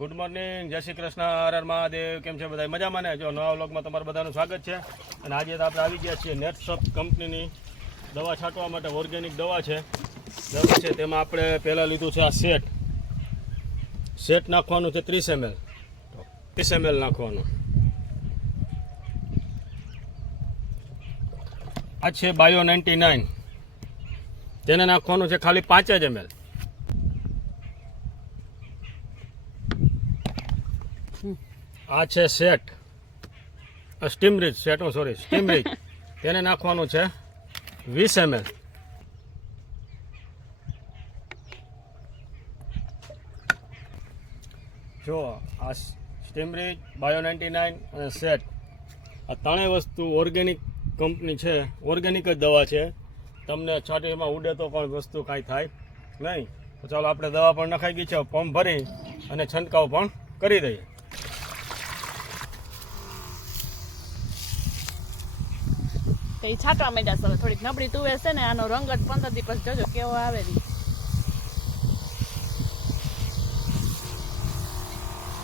Good morning, જય શ્રી કૃષ્ણ, હર હર મહાદેવ. કેમ છે બધા? મજામાં ને? જો નવા વ્લોગમાં તમારું બધાનું સ્વાગત છે. અને આજે તો આપણે આવી ગયા છીએ નેટશોપ કંપનીની દવા છાંટવા માટે. ઓર્ગેનિક દવા છે, બરાબર છે. તેમાં આપણે પહેલાં લીધું છે આ સેટ નાખવાનું છે 30 ml. 30 ml નાખવાનું. આ છે બાયો 99, તેને નાખવાનું છે ખાલી 5 જ ml. આ છે સેટ સ્ટીમરીચ, સ્ટીમરીચ, તેને નાખવાનું છે 20 ml. જો આ સ્ટીમરીચ, બાયો 99 અને સેટ, આ ત્રણેય વસ્તુ ઓર્ગેનિક કંપની છે. ઓર્ગેનિક જ દવા છે. તમને છાંટીમાં ઉડે તો પણ વસ્તુ કાંઈ થાય નહીં. તો ચાલો, આપણે દવા પણ નખાઈ ગઈ છે. પંપ ભરી અને છંટકાવ પણ કરી દઈએ. એ છાંટવા માંડ્યા છે. થોડીક નબળી તુવેર છે ને, આનો રંગ જ 15 દી પછી જોજો કેવો આવે છે.